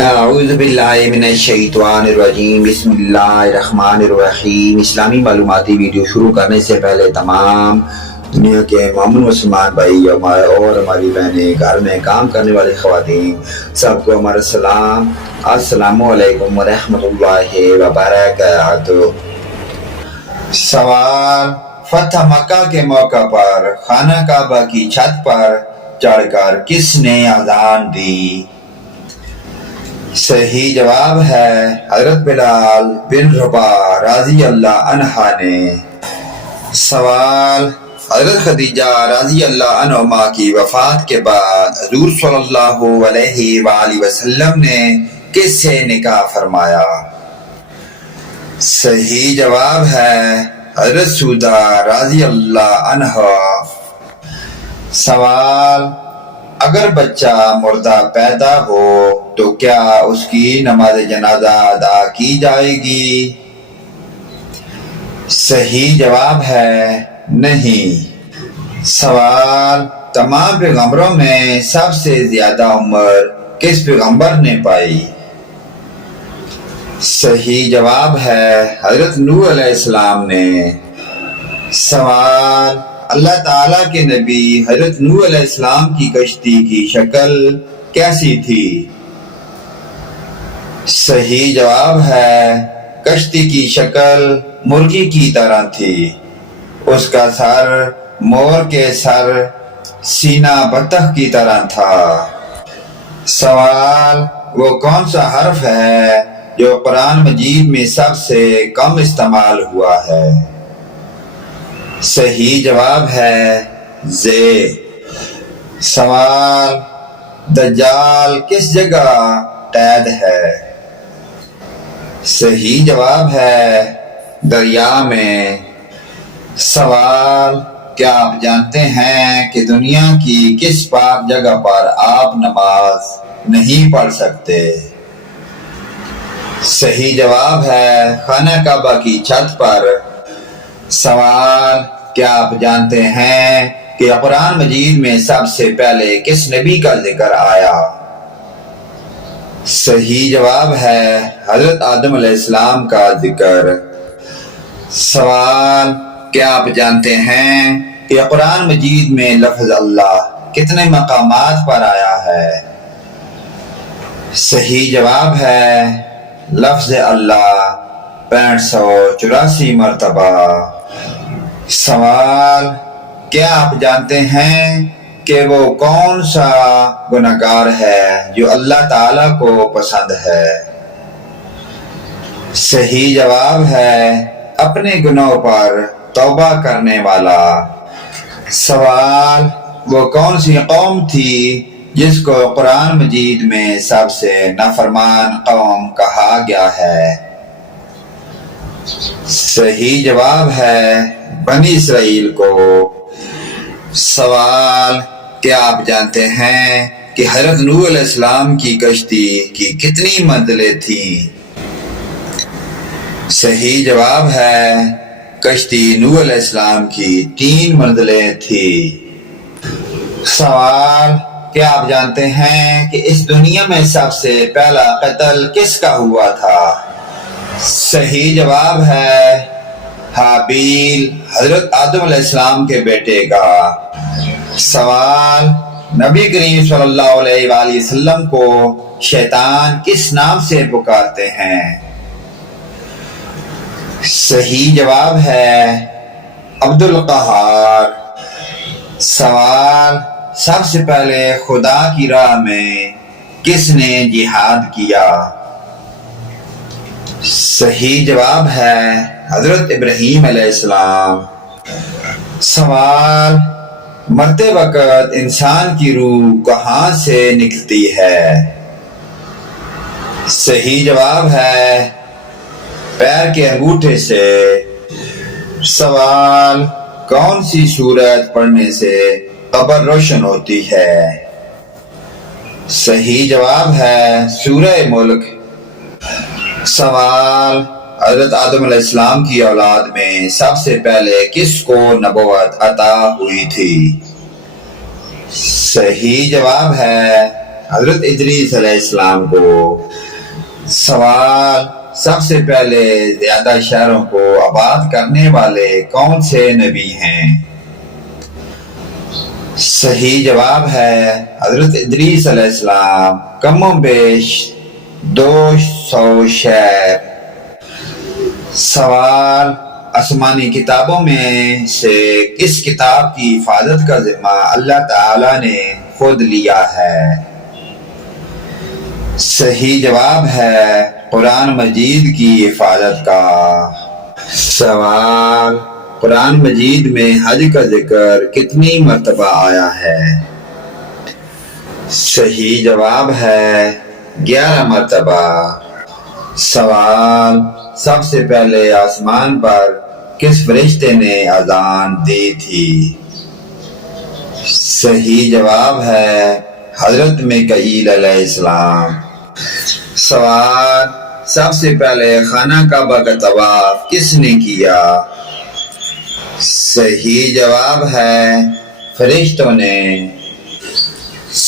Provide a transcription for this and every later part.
اعوذ باللہ من الشیطان الرجیم، بسم اللہ الرحمن الرحیم۔ اسلامی معلوماتی ویڈیو شروع کرنے سے پہلے تمام دنیا کے مومن مسلمان بھائی اور ہماری بہنیں، گھر میں کام کرنے والی خواتین، سب کو ہمارا سلام، السلام علیکم ورحمۃ اللہ وبرکاتہ۔ سوال: فتح مکہ کے موقع پر خانہ کعبہ کی چھت پر چڑھ کر کس نے اذان دی؟ صحیح جواب ہے حضرت بلال بن رباح رضی اللہ عنہ نے۔ سوال: حضرت خدیجہ رضی اللہ عنہما کی وفات کے بعد حضور صلی اللہ علیہ وآلہ وسلم نے کس سے نکاح فرمایا؟ صحیح جواب ہے حضرت سودہ رضی اللہ عنہ۔ سوال: اگر بچہ مردہ پیدا ہو تو کیا اس کی نماز جنازہ ادا کی جائے گی؟ صحیح جواب ہے نہیں۔ سوال: تمام پیغمبروں میں سب سے زیادہ عمر کس پیغمبر نے پائی؟ صحیح جواب ہے حضرت نوح علیہ السلام نے۔ سوال: اللہ تعالیٰ کے نبی حضرت نوح علیہ السلام کی کشتی کی شکل کیسی تھی؟ صحیح جواب ہے کشتی کی شکل مرغی کی طرح تھی۔ اس کا سر مور کے سر، سینہ بطخ کی طرح تھا۔ سوال: وہ کون سا حرف ہے جو قرآن مجید میں سب سے کم استعمال ہوا ہے؟ صحیح جواب ہے زے۔ سوال: دجال کس جگہ قید ہے؟ صحیح جواب ہے دریا میں۔ سوال: کیا آپ جانتے ہیں کہ دنیا کی کس پاک جگہ پر آپ نماز نہیں پڑھ سکتے؟ صحیح جواب ہے خانہ کعبہ کی چھت پر۔ سوال: کیا آپ جانتے ہیں کہ قرآن مجید میں سب سے پہلے کس نبی کا ذکر آیا؟ صحیح جواب ہے حضرت آدم علیہ السلام کا ذکر۔ سوال: کیا آپ جانتے ہیں کہ قرآن مجید میں لفظ اللہ کتنے مقامات پر آیا ہے؟ صحیح جواب ہے لفظ اللہ 6584 مرتبہ۔ سوال: کیا آپ جانتے ہیں کہ وہ کون سا گنہگار ہے جو اللہ تعالیٰ کو پسند ہے؟ صحیح جواب ہے اپنے گناہوں پر توبہ کرنے والا۔ سوال: وہ کون سی قوم تھی جس کو قرآن مجید میں سب سے نافرمان قوم کہا گیا ہے؟ صحیح جواب ہے بنی اسرائیل کو۔ سوال: کیا آپ جانتے ہیں کہ حضرت نوح علیہ السلام کی کشتی کی کتنی منزلیں تھیں؟ صحیح جواب ہے کشتی نوح علیہ السلام کی 3 منزلیں تھیں۔ سوال: کیا آپ جانتے ہیں کہ اس دنیا میں سب سے پہلا قتل کس کا ہوا تھا؟ صحیح جواب ہے حابیل حضرت آدم علیہ السلام کے بیٹے کا۔ سوال: نبی کریم صلی اللہ علیہ وآلہ وسلم کو شیطان کس نام سے پکارتے ہیں؟ صحیح جواب ہے عبد القہار۔ سوال: سب سے پہلے خدا کی راہ میں کس نے جہاد کیا؟ صحیح جواب ہے حضرت ابراہیم علیہ السلام۔ سوال: مرتے وقت انسان کی روح کہاں سے نکلتی ہے؟ صحیح جواب ہے پیر کے انگوٹھے سے۔ سوال: کون سی سورت پڑھنے سے قبر روشن ہوتی ہے؟ صحیح جواب ہے سورہ ملک۔ سوال: حضرت آدم علیہ السلام کی اولاد میں سب سے پہلے کس کو نبوت عطا ہوئی تھی؟ صحیح جواب ہے حضرت ادریس علیہ السلام کو۔ سوال، سب سے پہلے زیادہ شہروں کو آباد کرنے والے کون سے نبی ہیں؟ صحیح جواب ہے حضرت ادریس علیہ السلام، کم و بیش 200 شہر۔ سوال، آسمانی کتابوں میں سے کس کتاب کی حفاظت کا ذمہ اللہ تعالی نے خود لیا ہے؟ صحیح جواب ہے قرآن مجید کی حفاظت کا۔ سوال، قرآن مجید میں حج کا ذکر کتنی مرتبہ آیا ہے؟ صحیح جواب ہے 11 مرتبہ۔ سوال، سب سے پہلے آسمان پر کس فرشتے نے اذان دی تھی؟ صحیح جواب ہے حضرت میکائیل علیہ السلام۔ سوال، سب سے پہلے خانہ کعبہ کا طواف کس نے کیا؟ صحیح جواب ہے فرشتوں نے۔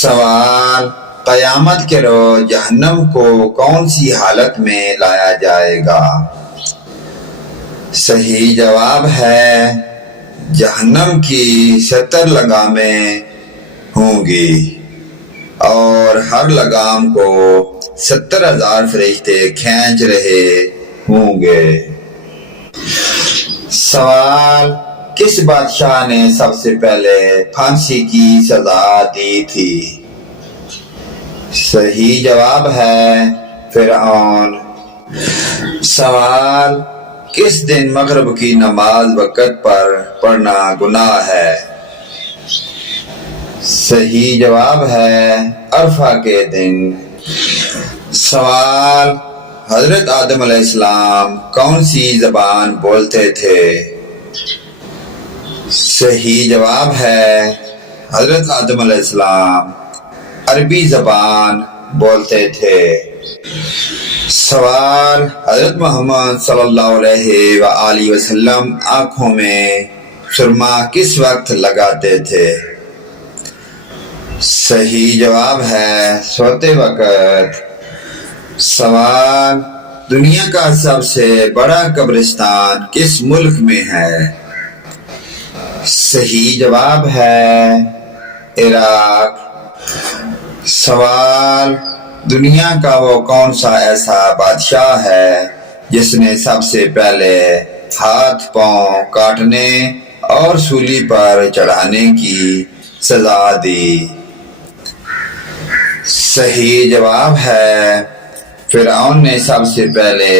سوال، قیامت کے روز جہنم کو کون سی حالت میں لایا جائے گا؟ صحیح جواب ہے جہنم کی 70 لگامیں ہوں گی اور ہر لگام کو 70,000 فرشتے کھینچ رہے ہوں گے۔ سوال، کس بادشاہ نے سب سے پہلے پھانسی کی سزا دی تھی؟ صحیح جواب ہے فرعون۔ سوال، کس دن مغرب کی نماز وقت پر پڑھنا گناہ ہے؟ صحیح جواب ہے عرفہ کے دن۔ سوال، حضرت آدم علیہ السلام کون سی زبان بولتے تھے؟ صحیح جواب ہے حضرت آدم علیہ السلام عربی زبان بولتے تھے۔ سوال، حضرت محمد صلی اللہ علیہ وآلہ وسلم آنکھوں میں سرما کس وقت لگاتے تھے؟ صحیح جواب ہے سوتے وقت۔ سوال، دنیا کا سب سے بڑا قبرستان کس ملک میں ہے؟ صحیح جواب ہے عراق۔ سوال، دنیا کا وہ کون سا ایسا بادشاہ ہے جس نے سب سے پہلے ہاتھ پاؤں کاٹنے اور سولی پر چڑھانے کی سزا دی؟ صحیح جواب ہے فرعون نے سب سے پہلے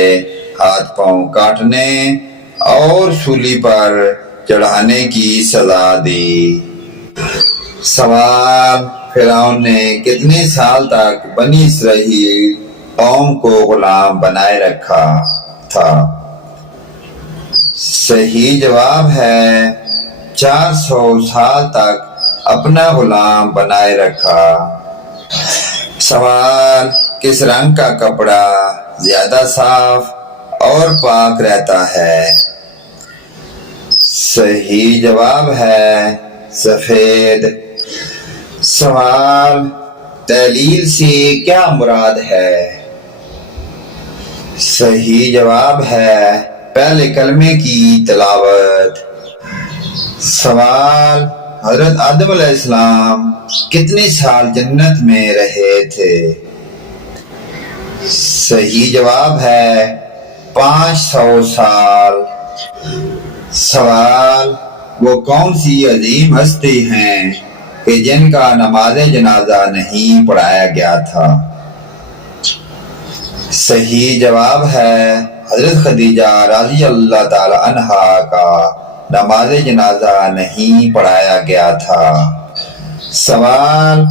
ہاتھ پاؤں کاٹنے اور سولی پر چڑھانے کی سزا دی۔ سوال، فرعون نے کتنے سال تک بنی اسرائیل قوم کو غلام بنائے رکھا تھا؟ صحیح جواب ہے 400 سال تک اپنا غلام بنائے رکھا۔ سوال، کس رنگ کا کپڑا زیادہ صاف اور پاک رہتا ہے؟ صحیح جواب ہے سفید۔ سوال، تحلیل سے کیا مراد ہے؟ صحیح جواب ہے پہلے کلمے کی تلاوت۔ سوال، حضرت آدم علیہ السلام کتنے سال جنت میں رہے تھے؟ صحیح جواب ہے 500 سال۔ سوال، وہ کون سی عظیم ہستی ہیں کہ جن کا نماز جنازہ نہیں پڑھایا گیا تھا؟ صحیح جواب ہے حضرت خدیجہ رضی اللہ تعالی عنہا کا نماز جنازہ نہیں پڑھایا گیا تھا۔ سوال،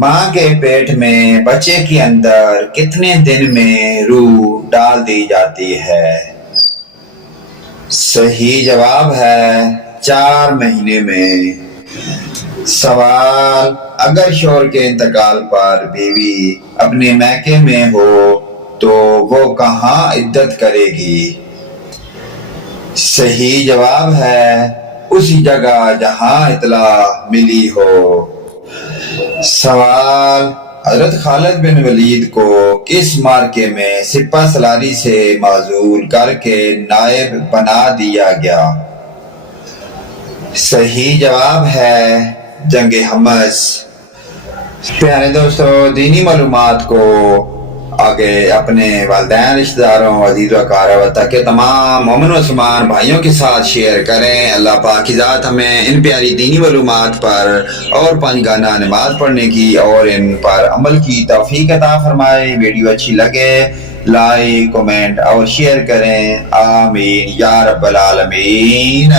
ماں کے پیٹ میں بچے کے اندر کتنے دن میں روح ڈال دی جاتی ہے؟ صحیح جواب ہے 4 مہینے میں۔ سوال، اگر شوہر کے انتقال پر بیوی اپنے میکے میں ہو تو وہ کہاں عدت کرے گی؟ صحیح جواب ہے اسی جگہ جہاں اطلاع ملی ہو۔ سوال، حضرت خالد بن ولید کو کس مارکے میں سپہ سالاری سے معزول کر کے نائب بنا دیا گیا؟ صحیح جواب ہے جنگ حمص۔ پیارے دوستو، دینی معلومات کو آگے اپنے والدین، رشتہ داروں، عزیز و اقارب تک کے تمام مومن و مسلمان بھائیوں کے ساتھ شیئر کریں۔ اللہ پاک کی ذات ہمیں ان پیاری دینی معلومات پر اور 5 گانا نماز پڑھنے کی اور ان پر عمل کی توفیق عطا فرمائے۔ ویڈیو اچھی لگے لائک، کمنٹ اور شیئر کریں۔ آمین یا رب العالمین۔